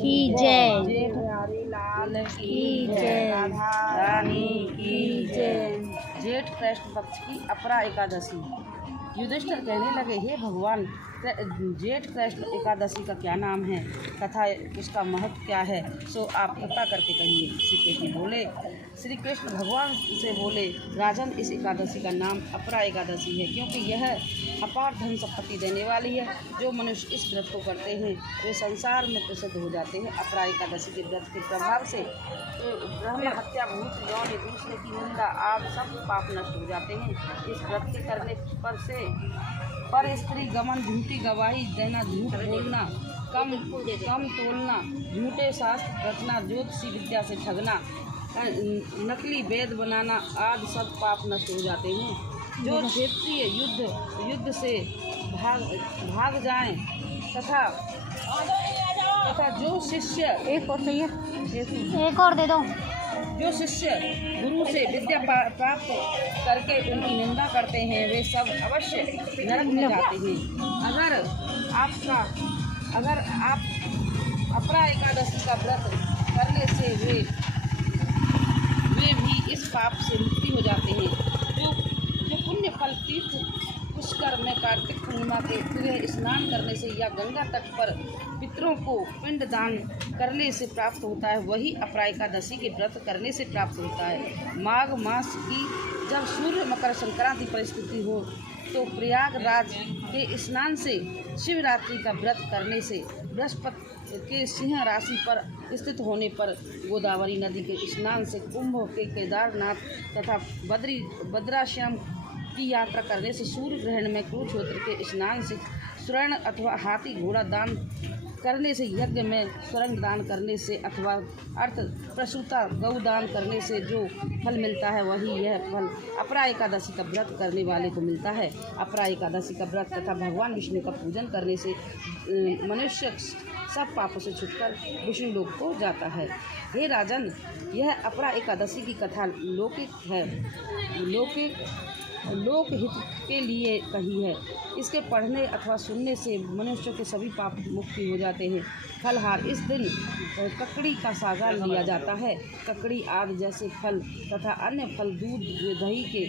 की जय। जेठ बिहारी लाल की जय। राधा रानी की जय। जेठ कृष्ण पक्ष की अपरा एकादशी। युधिष्ठिर कहने लगे, हे भगवान, जेठ कृष्ण एकादशी का क्या नाम है तथा इसका महत्व क्या है, सो आप कृपा करके कहिए। श्री कृष्ण बोले, श्री कृष्ण भगवान से बोले, राजन, इस एकादशी का नाम अपरा एकादशी है, क्योंकि यह अपार धन संपत्ति देने वाली है। जो मनुष्य इस व्रत को करते हैं वे संसार में प्रसिद्ध हो जाते हैं। अपरा एकादशी के व्रत के प्रभाव से ब्रह्म हत्या, भूत, यौन, दूसरे की निंदा आदि सब पाप नष्ट हो जाते हैं। इस व्रत के करने पर स्त्री गमन, झूठी गवाही देना, झूठ बोलना, कम तोलना, झूठे शास्त्र रचना, ज्योतिषी विद्या से ठगना, नकली वेद बनाना आदि सब पाप नष्ट हो जाते हैं। जो क्षेत्रीय युद्ध से भाग जाएं तथा जो शिष्य एक और चाहिए, एक और दे दो। जो शिष्य गुरु से विद्या प्राप्त करके उनकी निंदा करते हैं वे सब अवश्य नरक में जाते हैं। अगर आप अपरा एकादशी का व्रत करने से वे भी इस पाप से मुक्ति हो जाते हैं। जो पुण्य फल तीर्थ पुष्कर में कार्तिक पूर्णिमा के सूर्य स्नान करने से या गंगा तट पर पितरों को पिंड दान करने से प्राप्त होता है, वही अपरा एकादशी के व्रत करने से प्राप्त होता है। माघ मास की जब सूर्य मकर संक्रांति पर स्थिति हो तो प्रयागराज के स्नान से, शिवरात्रि का व्रत करने से, बृहस्पति के सिंह राशि पर स्थित होने पर, गोदावरी नदी के स्नान से, कुंभ के केदारनाथ तथा भद्राश्रम की यात्रा करने से, सूर्य ग्रहण में कुरुक्षेत्र के स्नान से, स्वर्ण अथवा हाथी घोड़ा दान करने से, यज्ञ में स्वर्ण दान करने से अथवा अर्थ प्रसूता गौ दान करने से जो फल मिलता है वही यह फल अपरा एकादशी का व्रत करने वाले को मिलता है। अपरा एकादशी का व्रत तथा भगवान विष्णु का पूजन करने से मनुष्य सब पापों से छुटकर विष्णु लोक को जाता है। हे राजन, यह अपरा एकादशी की कथा लौकिक है, लोकहित के लिए कही है। इसके पढ़ने अथवा सुनने से मनुष्यों के सभी पाप मुक्ति हो जाते हैं। फलहार इस दिन ककड़ी का सागा लिया जाता है। ककड़ी आदि जैसे फल तथा अन्य फल, दूध, दही के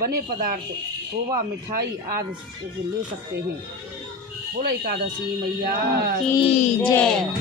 बने पदार्थ, खोवा, मिठाई आदि ले सकते हैं। बोलो एकादशी मैया की जय।